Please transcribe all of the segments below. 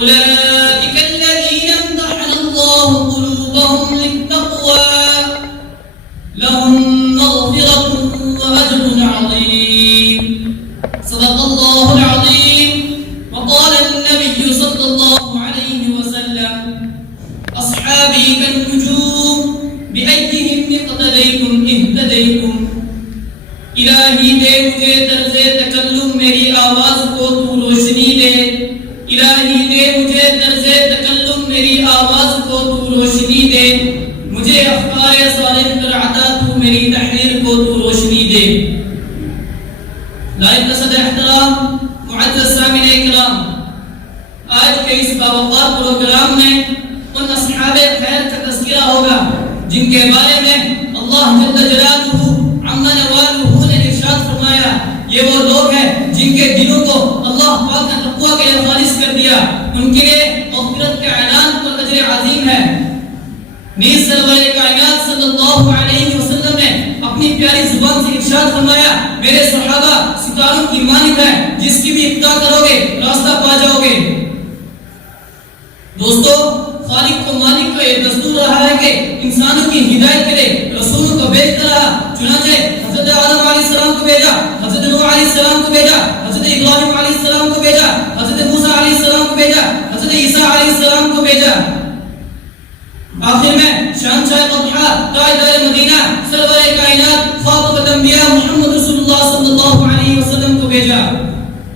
أولئك الذين امتحن الله قلوبهم للتقوى لهم مغفرة وأجر عظيم. صدق الله العظيم. وقال النبي صلى الله عليه وسلم أصحابي كالنجوم بأيهم اقتديتم اهتديتم. الہی دے مجھے طرز تکلم میری آواز کو تو روشنی دے. الہی دے مجھے طرز تکلم میری آواز کو تو روشنی دے. مجھے افکار صالح پر عطا تو میری تحریر کو تو روشنی دے. لائق صدر احترام معزز سامعین اکرام، آج کے اس باوقار پروگرام میں ان اصحاب خیر کا تذکرہ ہوگا جن کے بارے میں اللہ جل جلالہ عما نوالہ نے ارشاد فرمایا یہ وہ لوگ ہیں جن کے دلوں کو اللہ پاک نے تقوی کے لیے خالص کر دیا. ان کے لیے مغفرت کا اعلان اور اجر عظیم ہے. نیز سرور کائنات صلی اللہ علیہ وسلم نے اپنی پیاری زبان سے ارشاد فرمایا میرے صحابہ ستاروں کی مانند ہیں، جس کی بھی اتباع کرو گے راستہ پا جاؤ گے. دوستو، خالق و مالک کا یہ دستور رہا ہے کہ انسانوں کی ہدایت کے لیے رسولوں کو بھیجتا رہا. چنانچہ حضرت آدم علیہ السلام کو بھیجا، حضرت نوح علیہ السلام کو بھیجا، حضرت ابراہیم علیہ السلام کو بھیجا، حضرت موسیٰ علیہ السلام کو بھیجا، حضرت عیسیٰ علیہ السلام کو بھیجا. آخر میں شہنشاہ الاضحیٰ تاجدار مدینہ سرور کائنات خاتم الانبیاء محمد رسول اللہ صلی اللہ علیہ وسلم کو بھیجا.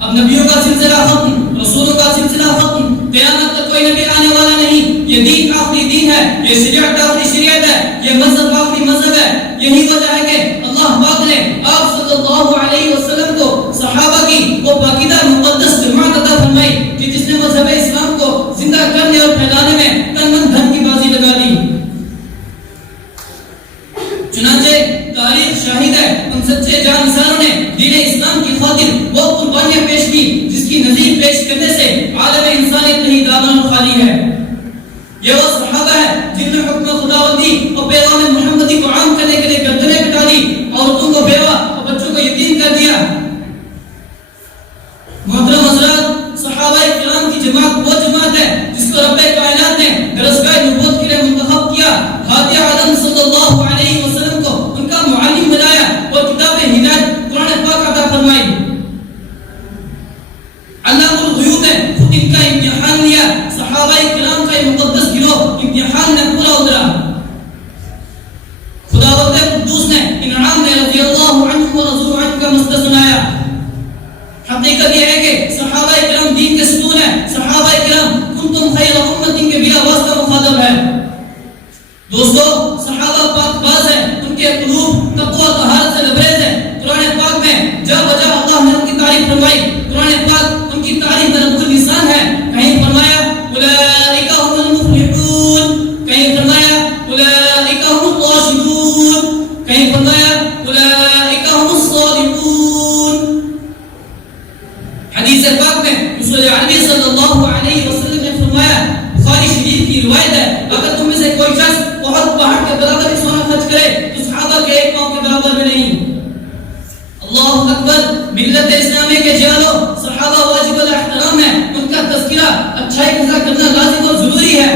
اب نبیوں کا سلسلہ ختم، رسولوں کا سلسلہ ختم، قیامت تک کوئی نبی آنے والا نہیں. یہ دین آخری دین ہے، یہ شریعت آخری شریعت ہے، یہ مذہب آخری مذہب ہے. یہی وجہ ہے کہ اللہ پاک نے آپ صلی اللہ علیہ وسلم کو صحابہ کی وہ پاکیزہ مقدس جماعت عطا فرمائی کہ جس نے مذہب اسلام کو زندہ کرنے اور پھیلانے میں تن من دھن کی بازی لگا دی. چنانچہ تاریخ شاہد ہے ان سچے جانساروں نے دین اسلام کی خاطر وہ قربانیاں پیش کی جس کی نظیر پیش کرنے سے عالم انسانیت نہیں دامن خالی ہے. یہ وہ صحابہ ہے جن نے حکم خداوندی اور پیغام محمدی کو عام کرنے کے لیے گردنیں کٹا دی، عورتوں کو بیوہ اور بچوں کو یتیم کر دیا. محترم حضرات، صحابہ کرام کی جماعت وہ جماعت ہے جس کو رب کائنات نے درسگاہ نبوت کے لیے منتخب کیا. ہادی عالم صلی اللہ علیہ وسلم کو ان کا معلم بنایا اور کتاب ہدایت قرآن پاک عطا فرمائی. علام الغیوب نے خود ان کا امتحان لیا. صحابہ کرام کا مقدس گروہ امتحان میں پورا اترا. خداوند قدوس نے انعام میں رضی اللہ عنہ و رضو عنہ کا مسئلہ سنایا. حقیقت یہ ہے کہ صحابہ کرام دین کے ستون ہیں. صحابہ کرام کنتم خیر امت کے بلا واسطہ مخاطب ہے. دوستو، صحابہ پاک باز ہیں، ان کے قلوب تقوی طہارت سے لبریز ہے. قرآن پاک میں جا بجا اللہ نے ان کی تعریف فرمائی. قرآن پاک ان کی تعریف میں رب اللسان ہے. کہیں فرمایا اولئک هم المفلحون، کہیں فرمایا اولئک هم الراشدون، کہیں فرمایا اولئک هم الصادقون. حدیث پاک میں رسول عربی صلی اللہ علیہ وسلم نے فرمایا، بخاری شریف کی روایت ہے، اگر تم میں سے کوئی شخص بہت پہاڑ کے برابر سونا خرچ کرے تو صحابہ کے ایک پاؤں کے برابر بھی نہیں. اللہ اکبر. ملت اسلامی کے جانو صحابہ واجب الاحترام ہے. ان کا تذکرہ اچھائی کے ساتھ کرنا لازم اور ضروری ہے.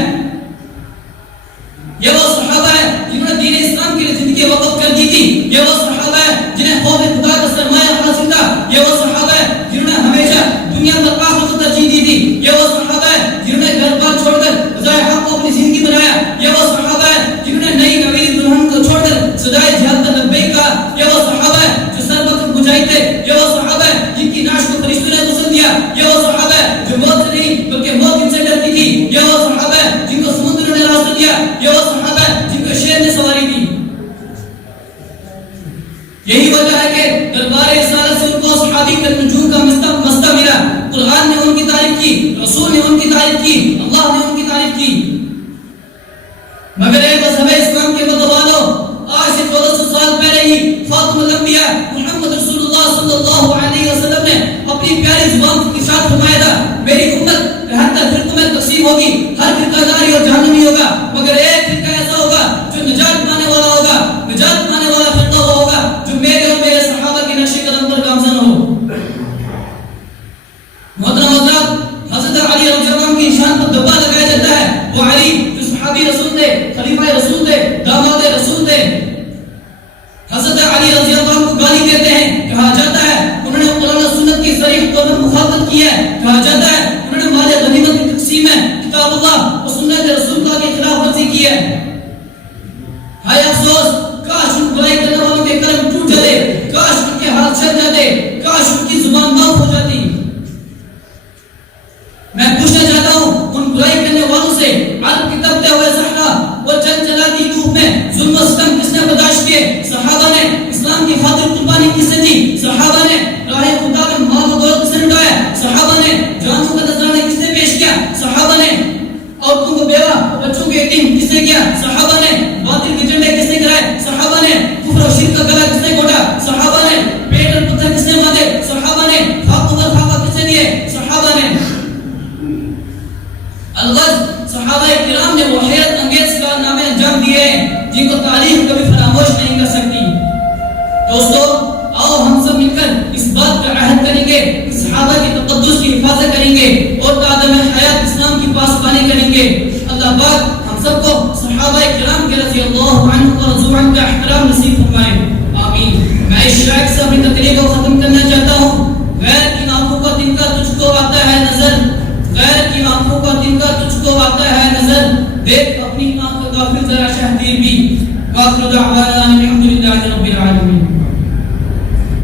یہ وہ صحابہ ہے جنہوں نے دین اسلام کے لیے زندگی وقف کر دی تھی. یہ وہ صحابہ ہے جنہیں خوف خدا کا سرمایہ حاصل تھا. یہ وہ صحابہ ہے جنہوں نے ہمیشہ دنیا پر آخرت کو ترجیح دی تھی. یہ وہ صحابہ ہے جنہوں نے گھر بار چھوڑ کر بظاہر حق کو اپنی زندگی بنایا. یہ وہ صحابہ ہے جنہوں نے نئی نویلی دلہن کو چھوڑ کر صدائے جہاد کا لبیک کہا. یہ وہ صحابہ ہے جو سر وقت مجاہد تھے. یہ وہ صحابہ ہے جن کی نعش کو فرشتوں نے غسل دیا. یہ وہ صحابہ ہے جو موت سے نہیں بلکہ موت ان سے ڈرتی تھی. یہ وہ صحابہ ہے جن کو سمندروں نے راستہ دیا. یہ وہ صحابہ ہے جن کو شیر نے سواری دی. یہی وجہ ہے کہ دربار رسالت سے ان کو صحابی کے نجوم کا مستہ ملا. قرآن نے ان کی تعریف کی، رسول نے ان کی تعریف کی، اللہ نے ان کی تعریف کی. مگر اے مذہب اسلام کے متوالو، آج سے 1400 سال پہلے ہی خاتم الانبیاء محمد رسول اللہ صلی اللہ علیہ وسلم نے اپنی پیاری زبان کے ارشاد فرمایا تھا، میری امت 73 فرقوں میں تقسیم ہوگی، ہر فرقہ ناری اور جہنمی ہوگا، مگر ایک فرقہ ایسا ہوگا جو نجات پانے والا ہوگا. نجات پانے والا فرقہ وہ ہوگا جو میرے اور میرے صحابہ کے نقش قدم پر گامزن ہو. محترم حضرات، حضرت علی رضی اللہ عنہ کی کی شان پر دبا لگایا جاتا ہے وہ علی جو صحابی رسول تھے، خلیفہ رسول تھے، داماد رسول تھے. حضرت علی رضی اللہ عنہ کو گالی دیتے ہیں، کہا جاتا ہے انہوں نے قرآن و سنت کی صریح طور پر مخالفت کی ہے، کہا جاتا ہے انہوں نے مال غنیمت کی تقسیم ہے کتاب اللہ اور سنت رسول اللہ کی خلاف ورزی کی ہے. ہائے افسوس، کاش ان برائی کرنے والوں کے قلم ٹوٹ جاتے، کاش ان کے ہاتھ چل جاتے، کاش ان کی زبان معاف ہو جاتی. میں پوچھنا چاہتا ہوں ان برائی کرنے والوں سے، عرب کی تپتے ہوئے صحرا اور چل چلاتی دھوپ میں ظلم و ستم کس نے برداشت کیے؟ صحابہ نے. اسلام کی خاطر قربانی کس نے دی؟ صحابہ نے. راہ خدا میں مال و دولت کس نے لٹایا؟ صحابہ نے. جانوں کا نذرانہ کس نے پیش کیا؟ صحابہ نے. عورتوں کو بیوہ اور بچوں کے یتیم کس نے کیا؟ صحابہ نے. باطل کے جھنڈے کس نے گرائے؟ صحابہ نے. کفر و شرک کا گلا کس نے گھونٹا؟ صحابہ نے. پیٹ اور پتھر کس نے مارے؟ صحابہ نے. خاک پر خاکہ کس نے دیے؟ صحابہ نے. الغرض صحابہ کرام نے وہ حیرت انگیز کارنامے انجام دیے ہیں جن کو تاریخ کبھی فراموش نہیں کر سکتی. دوستو، آؤ ہم سب مل کر اس بات کا عہد کریں گے کہ صحابہ کی تقدس کی حفاظت کریں گے اور قادم حیات اسلام کی پاسبانی کریں گے. اللہ پاک ہم سب کو صحابہ کرام کے رضی اللہ عنہ و رضوا عنہ کا احترام نصیب فرمائے. آمین. میں اس شعر سے اپنی تقریر کو ختم کرنا چاہتا ہوں. غیر کی آنکھوں کا دن کا تجھ کو آتا ہے نظر، غیر کی آنکھوں کا دن کا تجھ کو آتا ہے نظر، دیکھ اپنی آنکھ غافل ذرا شہدیر بھی. وآخر دعوانا